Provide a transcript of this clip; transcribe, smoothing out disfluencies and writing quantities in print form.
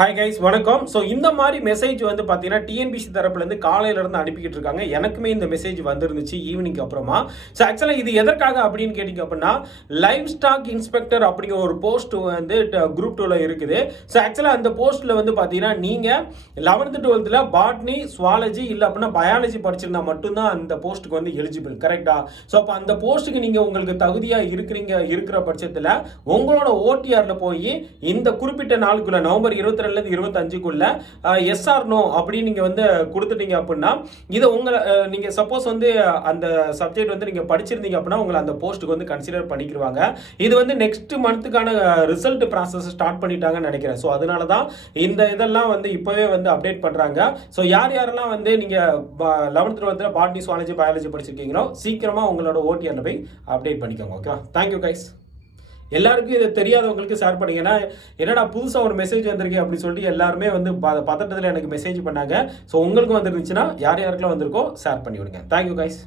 Hi guys வணக்கம். So இந்த மாதிரி மெசேஜ் வந்து பார்த்தீங்கன்னா டிஎன்பிசி தரப்புலேருந்து காலையிலேருந்து அனுப்பிக்கிட்டு இருக்காங்க. எனக்குமே இந்த மெசேஜ் வந்துருந்துச்சு ஈவினிங் அப்புறமா. ஸோ ஆக்சுவலாக இது எதற்காக அப்படின்னு கேட்டிங்க அப்படின்னா, லைவ் ஸ்டாக் இன்ஸ்பெக்டர் அப்படிங்கிற ஒரு போஸ்ட் வந்து குரூப் 2ல இருக்குது. ஸோ ஆக்சுவலாக அந்த போஸ்ட்டில் வந்து பார்த்தீங்கன்னா நீங்கள் 11th 12th பாட்னி சுவாலஜி இல்லை அப்படின்னா பயாலஜி படிச்சிருந்தா மட்டும்தான் அந்த போஸ்ட்டுக்கு வந்து எலிஜிபிள். கரெக்டா? ஸோ அப்போ அந்த போஸ்ட்டுக்கு நீங்கள் உங்களுக்கு தகுதியாக இருக்கிற பட்சத்தில் உங்களோட ஓடிஆரில் போய் இந்த குறிப்பிட்ட நாளுக்குள்ள நவம்பர் 22 25க்குள்ள எஸ்ஆர் நோ அப்படின்னு நீங்க வந்து கொடுத்துட்டீங்க அப்படின்னா இதை நீங்க சப்போஸ் வந்து அந்த சப்ஜெக்ட் வந்து நீங்க படிச்சிருந்தீங்க அப்படின்னா உங்களை அந்த போஸ்ட்டுக்கு வந்து கன்சிடர் பண்ணிக்கிடுவாங்க. இது வந்து நெக்ஸ்ட் மந்த்துக்கான ரிசல்ட் ப்ராசஸ் ஸ்டார்ட் பண்ணிட்டாங்கன்னு நினைக்கிறேன். ஸோ அதனால தான் இந்த இதெல்லாம் வந்து இப்போவே வந்து அப்டேட் பண்றாங்க. ஸோ யாரெல்லாம் வந்து நீங்க 11th 12th botany zoology biology படிச்சிருக்கீங்களோ சீக்கிரமா உங்களோட ஓடிஆர்ல போய் அப்டேட் பண்ணிக்கோங்க. ஓகேவா? Thank you guys. எல்லாருக்கும் இது தெரியாதவங்களுக்கு ஷேர் பண்ணீங்கன்னா என்னடா புதுசாக ஒரு மெசேஜ் வந்திருக்கு அப்படின்னு சொல்லிட்டு எல்லாருமே வந்து பதட்டத்தில் எனக்கு மெசேஜ் பண்ணாங்க. ஸோ உங்களுக்கு வந்துருந்துச்சுன்னா யார் யாருக்கெல்லாம் வந்திருக்கோ ஷேர் பண்ணி விடுங்க. Thank you guys.